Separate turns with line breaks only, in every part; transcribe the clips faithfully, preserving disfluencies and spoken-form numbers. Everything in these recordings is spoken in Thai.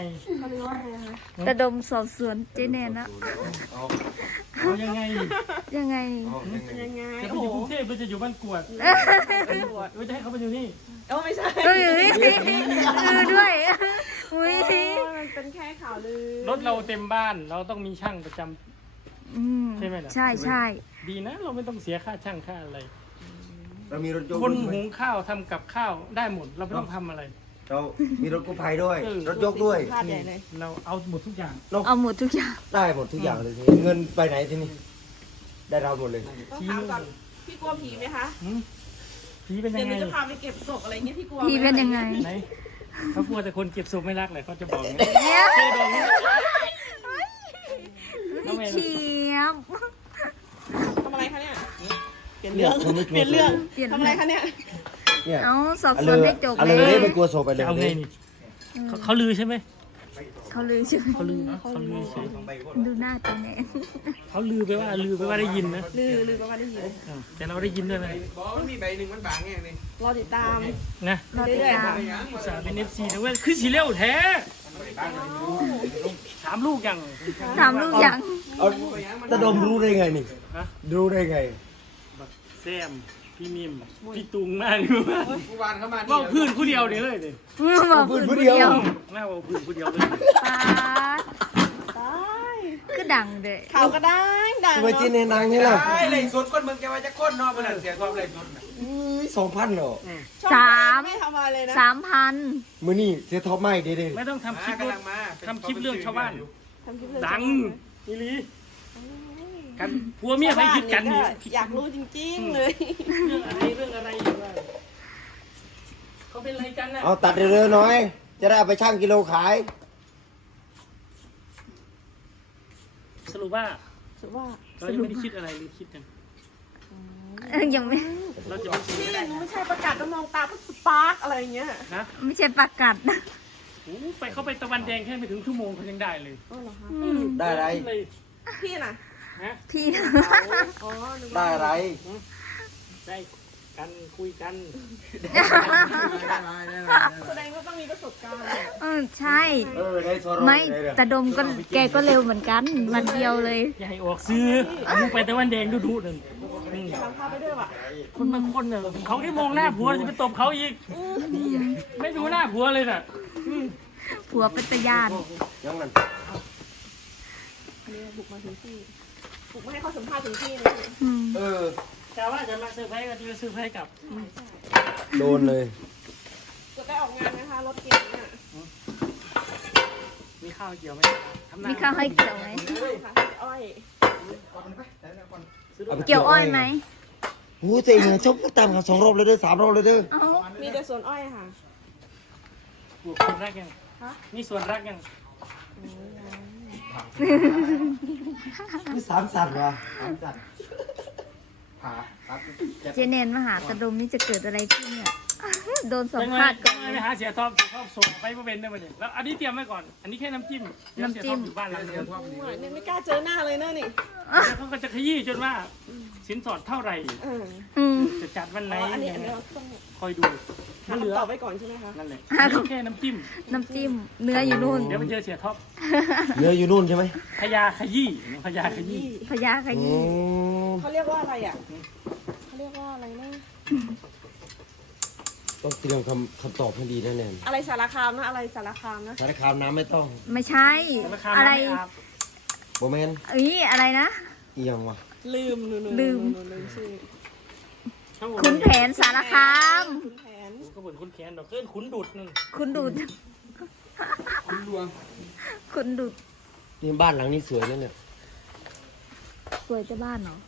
เขาเรียกว่าอะไรคะ
ระดมสอบสวนเจแนนนะ
เอายังไง
ยังไง
ยังไง
จะไป
โอ้
อยู่
โห
กรุงเทพหรือจะอยู่บ้านกวด
ตำรวจ
เออจะให้เขาไปอยู่นี่
โอ้ไม่ใช่
เอ้ยเออด้วยอุ้ย
มันเป็นแค่ข่าวลือ
รถเราเต็มบ้านเราต้องมีช่างประจำ
อืม
ใช่ไหมล่ะ
ใช่ใช่
ดีนะ เราไม่ต้องเสียค่าช่างค่าอะไร
เรามีรถยก
คน
ด้วย
หุงข้าวทำกับข้าวได้หมดเราไม่ต้องทำอะไร
เรามีรถกู้ภัยด้วย
เออ
รถยกด้วย
ภาพใหญ่เลย
เราเอาหมดทุกอย่าง
เอาหมดทุกอย่าง
ได้หมดทุกอย่างเลยทีเงินไปไหนทีนี้ได้เราหมดเลย
ต้องถามก่อนพี่กลัวผีไหมคะ
หืมผีเป็น
เดี๋
ยั
ยว
ง
หนู
ไง
จะพาไปเก็บศพอะไรเงี้ยพี่กลัวไหม
พี่เป็นยังไง
ไหนเขากลัวแต่คนเก็บศพไม่รักเลยเขาจะบอกอย่างนี้
เนี่ย
เคยโดนไหม
พี่เชียบ
ทำอะไรคะเนี่ยเปลี่ยนเรื่องเปลี่ยนเรื่อง
เปลี่ยน
ทำอะไรคะเนี่ย
เนี่ย
เอาสอบ
อะ
ส
เล
วน
ย
ให้จบ
อะ
เล
เลย
ย
ไม่กลัวโศพไปเลย
จะเอาไงนี่เขาเขาลือใช่ไหม
เขาลือใช่ไหม
เขาลือเขาลือใช่ไหม
ดูหน้าเจแนน
เขาลือไปว่าลือไปว่าได้ยินนะ
ลือลือประมาณได้ยิน
อ่าแต่เราได้ยินด้วยไหม
บอกมันมีใบหนึ่งมันบางแง่นี่
รอติดตาม
นะ
รอติดตาม
อุตส่าห์เป็นเอฟซีนะเว้ยคือสีเร็วแท้ถามลูกยัง
ถามลูกยัง
เอาตะดมรู้ได้ไงนี่
ฮะ
รู้ได้ไง
แซมพี่มิมพี่ตุงมากเลยว่า
ผู้วานเข้ามา
ว่าพื้นผู้เดียวนี่เลยนี่
บอกพื้นผู้เดียว
หน้าว่าพื้นผู้เดียวเลย
ปาด
ได้
คือดังเด้
ข่าวก็ได้ดัง
ทำไม
เนาะ
จีนในนางนี่ล่ะ
ไอ้เลยสดคนเมืองแกว่าจะก้นเนาะมันเสียความเลยสด
สองพันเหรอ
ช่อง
สาม
ไม่ทำอะไรเลยนะ
สามพัน
มือนี่เสียท็อปไม่เด้เด้
ไม่ต้องทำคลิป
กำลังมา
ทำคลิปเรื่องชาวบ้าน
ทำคลิปเลย
ดังนี่ลีกันผัวเมียใครคิดกันนี่
อยากรู้จริงๆเลย
เรื่องอะไรเรื่องอะไรอยู่ว่าเขาเป็นอะไรกันนะ
เอาตัดเร็วๆหน่อย จะได้เอาไปชั่งกิโลขาย
สรุปว่า
สุว่า
เรายังไม่ได้คิดอะไรเลยคิดกัน
เอ้ยยังไม่
เราจะไปซื้อ
พี่หนูไม่ใช่ประกาศต้องมองตาเพื่อสปาร์กอะไรเงี้ย
นะ
ไม่ใช่ประกาศนะ
โอ้ไปเขาไปตะวันแดงแค่ไม่ถึงชั่วโมงเขายังได้เลย
อ๋อเหรอคะ
อืม
ได้อะไร
เลย
พี่น่ะ
ฮะ
พี่
อ๋อนึกว่า
ได้อะไร
ได้กันคุยกัน
แสดงว่าต้องมีประสบการณ์
เออใช่
เออได้โซโล่
ไม่
ได้เลย
แต่ดมก็แกก็เร็วเหมือนกันวันเดียวเลย
อย่าให้ออกซื้อมึงไปตะวันแดงดูดูนั่นอืม
ทำพาไปด้วยว่ะ
คนบางคนเนี่ยเขาแค่มองหน้าผัวจะไปตบเขาอีก ไม่ดูหน้าผัวเลยน่ะ
ผัวเป็นตะยาน
ยังมัน
อันนี้บุกมาถึงที่บุกมาให้เขาสัมภาษณ์ถึงที่เลย
อืม
เออ
แต่ว่าจะมาเซอร์ไพรส์ก็จะเซอร์ไพรส์กลับ
โดนเลย
จะได้ออกงานนะคะรถเก่งเนี่ย
มีข้าวเกี่ยวไหมทำหน้
มีข้าวให้เกี่ยวไหม
ค่ะอ้อย
อาไป
เกี่ยวอ้อยไหม
โอ้เจ๋งเลยชอบตามกันสองรอบเลยเด้อสามรอบเลยเด้อ
เอ้า
มีแต่สวนอ้อยค่ะ
ปลูกส่วนรักยัง
ฮะ
นี่ส่วนรักยัง
นี่สามสัตว์วะ
ผ่าครับ
เจเนนมาหาตะดมนี่จะเกิดอะไรขึ้นเนี่ยโดนสัม
ยังไง
ภาษณ์ก่อน
ยังไงไปหาเสียท็อปเสียท็อปส่งไปประเวนได้ไหมเนี่ยแล้วอันนี้เตรียมไว้ก่อน อันนี้แค่น้ำจิ้มเดี๋ยวเสียท็อปอยู่บ้านเราเดี๋ยว
เนี่ยไม่กล้าเจอหน้าเลยนะนี่
เขาก็จะขยี้จนว่าสินสอดเท่าไหร่
เออ
อืม
จะจัดวันไหน
อ๋ออันนี้อั
ยั
น
งไง
นี้เราต้อง
คอยดู
หา
มันเหลือ
คำตอบไว้ก่อนใช่ไหมคะ
นั่นแหละอันนี้แค่น้ำจิ้ม
น้ำจิ้มเนื้ออยู่นู่น
เดี๋ยวไปเจอเสียท็อป
เนื้ออยู่นู่นใช่ไหม
ขยาขยี้ขยาขยี้
พยาข
อื
ยี้
ม
เขาเรียกว่าอะไรอ่ะเขาเรียกว่าอะไรนะ
ต้องเตรียมคำคำตอบให้ดีแน่แน่
อะไรสารคามนะอะไรสารคามนะ
สารคามน้ำไม่ต้อง
ไม่ใช่
ราคา
อะไร
ม่อาบ
โบแมน
เอ้ยอะไรนะ
อีหยังวะ
ลืมหนูหนู
ลืม
หนูลืมชื่อ
เขาบอก
ขุนแผนสารคาม
คุณแผน
ก็เหมือนคุณแขนดอกเกินขุนดุดนั่น
คุณดูด
คุณหลวง
คุณดูด
นี่บ้านหลังนี้สวยนะเนี่ย
สวยจะบ้านเหรอ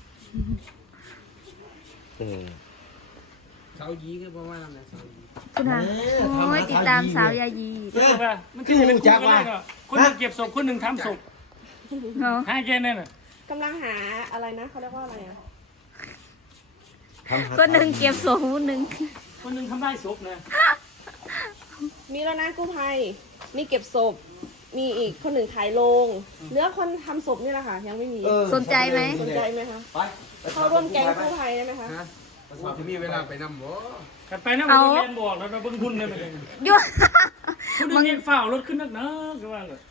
เออ
เสายีคือประมาณนั้นแหละเสายี
คุณฮะ
เออ
โอ้ย
ทำมา
ติดตาม
ทำดี
สาว
เนี่ย
ยายี
เรียกว่ามัน
คือให้มันจักว่า
คนหนึ่งเก็บศพคนหนึ่งทำศพ
เนาะ
ให้แกนั่นน่ะ
กำลังหาอะไรนะเขาเรียกว่าอะไรอ่ะ
ทำหา
ก็หนึ่งเก็บโสหูหนึ่ง
คนหนึ่งทำได้ศพนะ
มีแล้วนะกู้ภัยมีเก็บศพมีอีกคนหนึ่งขายโลงเนื้อคนทำศพนี่แหละค่ะ ยังไม่มี
เออ
สนใจไหม
สนใจไหมคะ
ไปไป
เข้าร่วมแก๊งกู้ภัยได้ไหมคะ
ฮะจะมีเวลาไปนำบ่
กันไปนะมันเรียนบอกแล้วเราเบิ้งทุนเลยมัน
ยั่ว
คนนึงเองฝ่ารถขึ้นนักนะก็ว่าเลย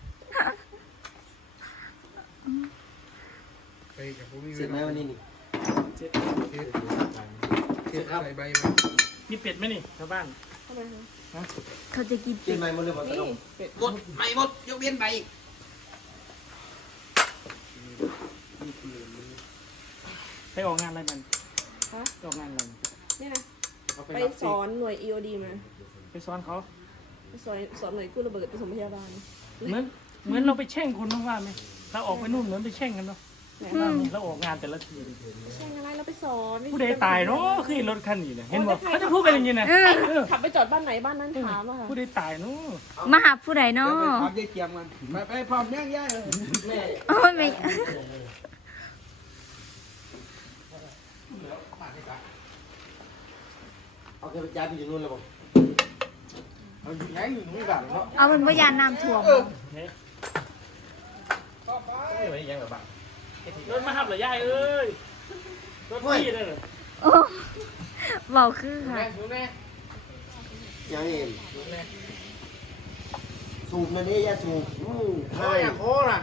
ไปกับผมมี
เสร็จไหมวันนี้นี่
เจ็ด
เทศเทศใส่ใบมา
มีเป็ดไหมนี่ชาวบ้าน
ทำไมคะ
เขาจะกิน
เสร็จไหมหมดเลยบ่ตะด
นี่
ง
เป็ด
หมดใบหมดยกเว้นใบ
ไปออกงานอะไรมัน
ฮะ
ไปออกงานอะไร
เนี่ยนะ
เขาไป
ไป
รับ
สอนหน่วย อี โอ ดี มา
ไปสอนเขา
ไปสอนสอนหน่วยกู้ระเบิดผสมพยาบาล
เหมือนเหมือนเราไปแช่งคนน้องว่าไหมเราออกไปนู่นเหมือนไปแช่งกันเนาะ
ไหน
ว่าไหมเราออกงานแต่ละที
ใช่อะไรเราไปสอน
ผู้ใดตายเนาะคือรถคันนี้เนี่ยเห็นบอกเขาจะพูดกันอย่างนี้นะ
เออ
เออ
ขับไปจอดบ้านไหนบ้านนั้นถามอะค่ะ
ผู้ใดตายเนาะ
มาหาผู้ใด
เดี๋ยว
เนาะ
ไปพร้อมยายเกียมกันไปไปพร้อมย่างย่าง
โอ้ยไม่
เอาแค่ไปจ่ายไปอยู่นู่นแล้วบ่
เอาอยู่ไหนอยู่นี่บ้านเนาะ
เอามันว่ายานน้ำท่วม
เนี่ย
ไม่ไหวยังหรอบ้าง
รถมาหับเหรอยายเอ้ยรถพี่เลยเหรอ
โอ้เบาคือค่ะ
แม่สูแน่
ยังเองสูบนั่นนี่ยาสูบอืม
โอ้
ใช่
ยอย่างโค้น่ะ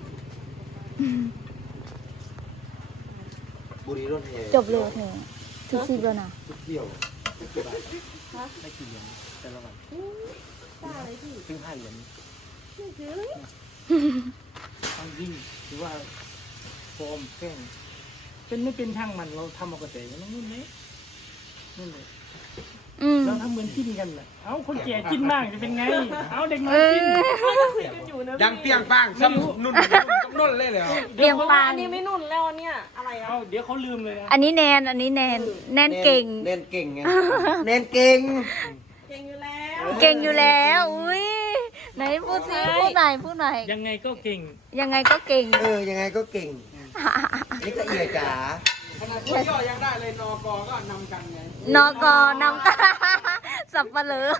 บุรีรถแห่
จบเร็วเถอะถึงสิบแล้วนะ
ทุกเที่ยว
ได้กี่เหรียญแต่ละวัน
ป้าอะไรพี่
ซึ่งห้าเหรียญ
นี่คือ
ต้องยิ่งหรือว่าโฟมแกล้งเป็นไม่เป็นช่างมันเราทำเอากระเตะนั่นนู่นนี่นั่นเลย
อืม
เราทำเหมือนกินกันแหละเอาคนแก่กินบ้างจะเป็นไง เอาเด็กน้อ
เอย
กิน
อ
กันอยู่นะ
ยังเปียงปังซ้ำนุ่นนุ่นกับนุ่นเลยเหรอ
เรียงปาน
อันนี้ไม่นุ่นแล้วอันเนี่ยอะไรอ่ะ
เอาเดี๋ยวเขาลืมเลยนะ
อันนี้แนน อันนี้แนน แนนเก่ง
เน้นเก่งไงเน้นเก่ง
เก่งอยู่แล้ว
เก่งอยู่แล้ว อุ้ยไหนพูดซิพูดหน่อยพูดหน่อย
ยังไงก็เก่ง
ยังไงก็เก่ง
เออยังไงก็เก่งนี่ก็เอียจ๋า
ขนาดตัวย่อยังได้เลยนอกอก็นำกันไง
นอกอนำตาสับปะเหลือ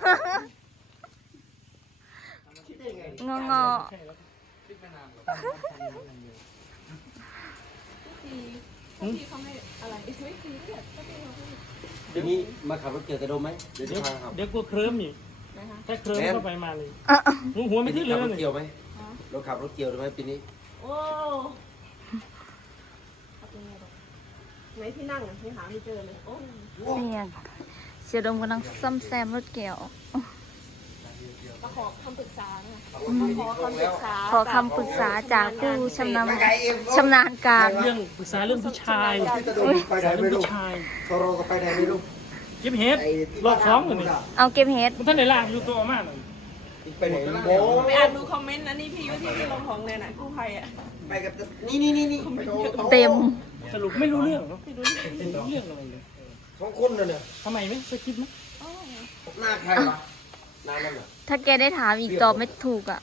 คิดได้ไง
งองอ
ใช่แล้ว
คิดไม่นานหรอก
พี่พี่เขาให้อะไรไอ้ช่วยพี่เนี่ยก็พี่เขาให้
เดี๋ยวนี้มาขับรถเกี่ยวกระโดมไหมเดี๋ยวจะ
เดี๋ยว
พาขับ
เดี๋ยวกลัวเคลิ้มอีก
นะคะ
ถ้าเคลิ้มเข้าไปมาเลย
เออ
หัวหัวไม่ที่เล
ขั
ย
บรถ
เลย
เกี่ยวไหมเราขับรถเกี่ยวได้ไหมปีนี้
โอ้ขับยังไงบอกไหนที่นั่งอ่ะที่หาไม่เจอเลยโอ้
เนี่ยเสียดมกำลังซ่อมแซมรถเกี่ยว
มาขอคำปรึกษาเนี่ยขอคำปรึกษา
ขอคำปรึกษาจากผู้ชำนาญชำนาญการ
เรื่องปรึกษาเรื่องผู้ชาย
กระโดมไปไหน
เรื่อ
ไม่
ง
รู้
ผู้ชาย
โซโรก็ไปไหนไม่รู้
เก็บเห็ดรอบสองเลยนี่
เอาเก็บเห็ด
มันท่านไหนล่ะอยู่ตัวมากเลย
ไปไหนโบ้
ไปอ่านดูคอมเมนต์นะนี่พี่ยุทธที่พี่ลงของเนี่ยนะกู้ภัยอ่ะ
ไปกับนี่นี่นี่นี่ไปโต
เต็ม
สรุปไม่รู้เรื่องเนาะไม่รู้เรื่องไม่รู้เรื่องอะไรเลย
สองคนน่ะเนี่ย
ทำไมไม่สกิปไหม
หน้าใครวะหน้านั่นน่ะ
ถ้าแกได้ถามอีกตอบไม่ถูกอ่ะ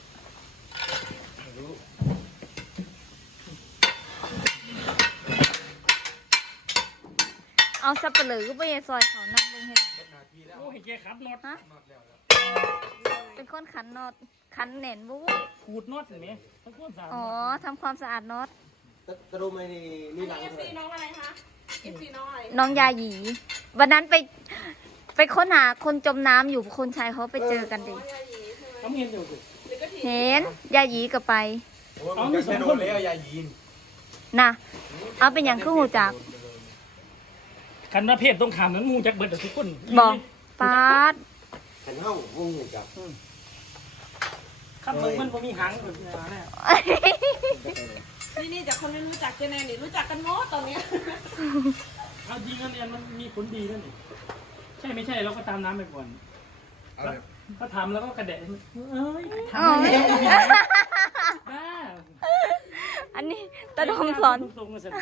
เอาสับปะเหลือก็ไปซอยเขานั่งเบิ่งให้หน่อย
โอ้ยแกขับน็อต
ฮะ เป็นคนขันน็อตขันแหน่นบุ๊
ขูดน็อตเห็นไหมทั้งคนสาม
อ๋อทำความสะอาดน็อต
กระโดมไม่นี่นี่หลัง
เอฟ
เล
ซี
ย
น้องอะไรคะเอฟซีน้องอะไร
น้องยาหยี วันนั้นไป ไปค้นหาคนจมน้ำอยู่คนชายเขาไปเจอกันดิ
น้องยาหยีใช่ไหม
ต้องเห็นอยู่สิ
หรือก็ที
เห็นยาหยีกับไป
เอามีสองคน
แล้วยายีน
นะเอาเป็นอย่างคือหูจัก
คันว่าเพศต้องขามนั้นมูจักเบิดทุกคน
บอกปาด
ขันเฮ้าวงหูจับ
ขับมึงมันบ่มีหางแบบนี้นะ
นี่นี่จากคนไม่รู้จักเจแนนนี่รู้จักกันหมดตอนเนี้ย
เอาจริงกันเรียนมันมีผลดีนั่นนี่ใช่ไม่ใช่เราก็ตามน้ำไปก่อน
เอาเลย
ก็ทำแล้วก็กระเดะเอ้ยทำ
อ๋อ
ไม่ได้บ้า
อันนี้ตะดมสอน
ตรงๆมาเสร็จ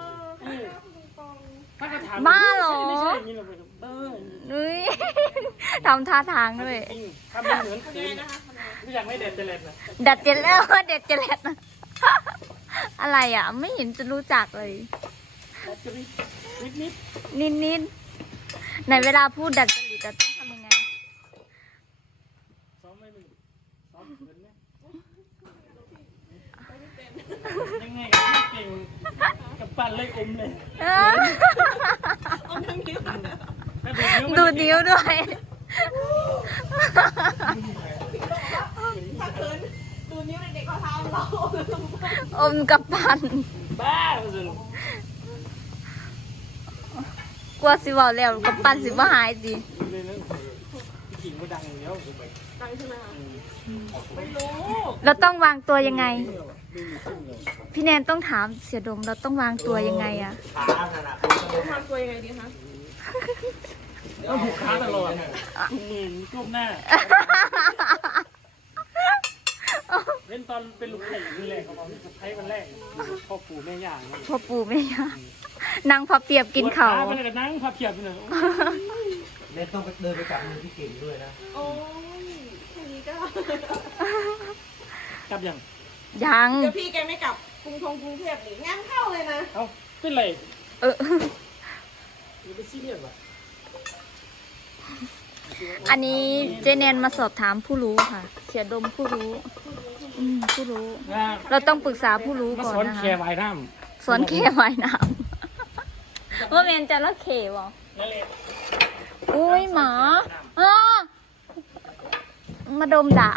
ถ้าเขาถาม
บ้าเหรอ
ไม่ใช่อย่างนี้เราไปเบ้อ
นุ้ย ทำท่าทางด้วย
จริงทำไม่เหมือน
ทำ
คื
ยังไง
น
นะคะทำยังไง
ไม่อยากไม่เด็ดจะเล็ดนะ
ดัดเจนแล้ว เด็ดเจเล็ดนะ อะไรอ่ะ ไม่เห็นจะรู้จักเลย
จะมีนิดนิด
นินนินในเวลาพูดดัดจริตอะต้องทำยังไง
ซ้อมไม่เป็นซ้อมเหมือนไหมยังไงกับพี่เก่งกับปั่นเลยอมเลย
เออ
เอาเรื่องนี้มา
ถ้าดูนิ้วมัน
ดูนิ้วด้วย
เเรา
อมกับปัน
บ้าสิ
กลัวสิบอกแล้วกับปันสิบ่หายสิ
เลยนะกิ่งก็ดังแล้วผมไป
ดังใช่ไหมคะไม่รู้
เราต้องวางตัวยังไง พี่แนนต้องถามเสียดมเราต้องวางตัวยังไงอะ
ขานั่นน่ะ
ทำตัวยังไงดีคะ
ต้องถูกค้าตลอดมือก้มหน้าเล่นตอนเป็นลูกไข่นี่แหละเขาบอกสะพ้ายวันแรกพ่อปู่แม่ย่า
พ่อปู่แม่ย่านั่งพับเปียบกินเขาว
ไปเลยนั่งพับเพียบไปเลย
เล่นต้องไปเดินไปจับมือพี่เก่งด้วยนะ
โอ้ยแค่นี้ก็
กลับยัง
ยัง
เดี๋ยวพี่แกไม่กลับกรุงทงกรุงเทพหรืองานเข้าเลยนะ
เอ้าเป็นไร
เออ
อย่าไปซีเรียสว่ะ
อันนี้เจเนนมาสอบถามผู้รู้ค่ะ เสียดมผู้รู้ อืมผู้รู้ เราต้องปรึกษาผู้รู้
มา
ก่อน
สอน
นะ
แคร์
คะ
วายน้
สอนแค่ว่ายน้ำว่าแมนจะละเขวะ
ำนั่นแหละ
อุ้ยหมาอ้ามาดมด่า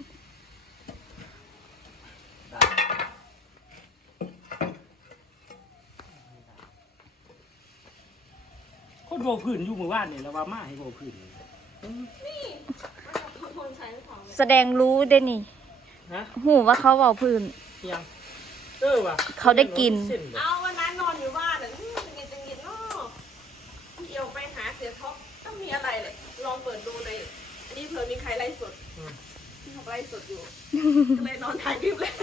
โคตรโบผื่นอยู่หมู่บ้านเนี่ยแล้วว่ามาให้โบผื่น
คนใช้ของ
แสดงรู้เด้นี่
นะ
หูว่าเขาเบาพื้น
เพียงเออว่ะ
เขาได้กิน
เอาวันนั้นนอนอยู่บ้านอ่ะจังกินจังกินเนาะเดี๋ยวไปหาเสียท็อปต้องมีอะไรเลยลองเปิดดูในอันนี้เผื่อมีใครไลฟ์สดที่เขาไลฟ์สดอยู่ก็เลยนอนถ่ายคลิปเลย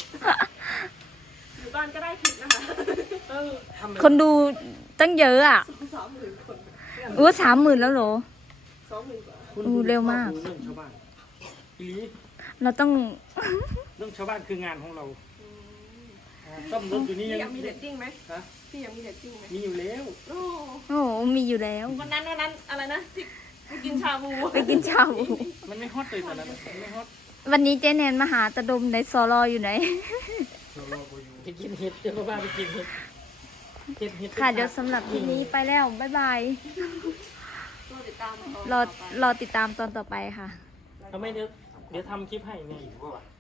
อยู่บ้านก็ได้คลิปนะคะ
เออทำไม
คนดูตั้งเยอะอ่ะ
สองหมื่นคน
อู้สามหมื่นแล้วเหรอ
สองหมื่นกว่า
คุณ
อู้เร็วมาก
เรื่องชาวบ้านอีหลี
เราต้อง
เรื่องชาวบ้านคืองานของเราซ่อมรถอยู่นี่
พี่
ยัง
อยากมีเรตติ้งไหม
ฮะ
พี่อยากมีเรตติ้งไหม
มีอยู่แล้ว
โอ้
โอ้โหมีอยู่แล้ว
วันนั้นวันนั้นอะไรนะที่ไปกินชาบู
ไปกินชาบู
มันไม่ฮอตเลยตอนนั้นมันไม่ฮอต
วันนี้เจเนนมาหาตะดมในซอรออยู่ไหน
ไปกินเห็ดเดี๋ยวบ้านไปกินเห็ดเห็ดเห็ด
ค่ะเดี๋ยวสำหรับทีนี้ไปแล้ว บ๊ายบาย
รอติดตาม
รอรอติดตามตอนต่อไปค่ะ
ทำไมเดี๋ยวเดี๋ยวทำคลิปให้เนี่ยอีกว่า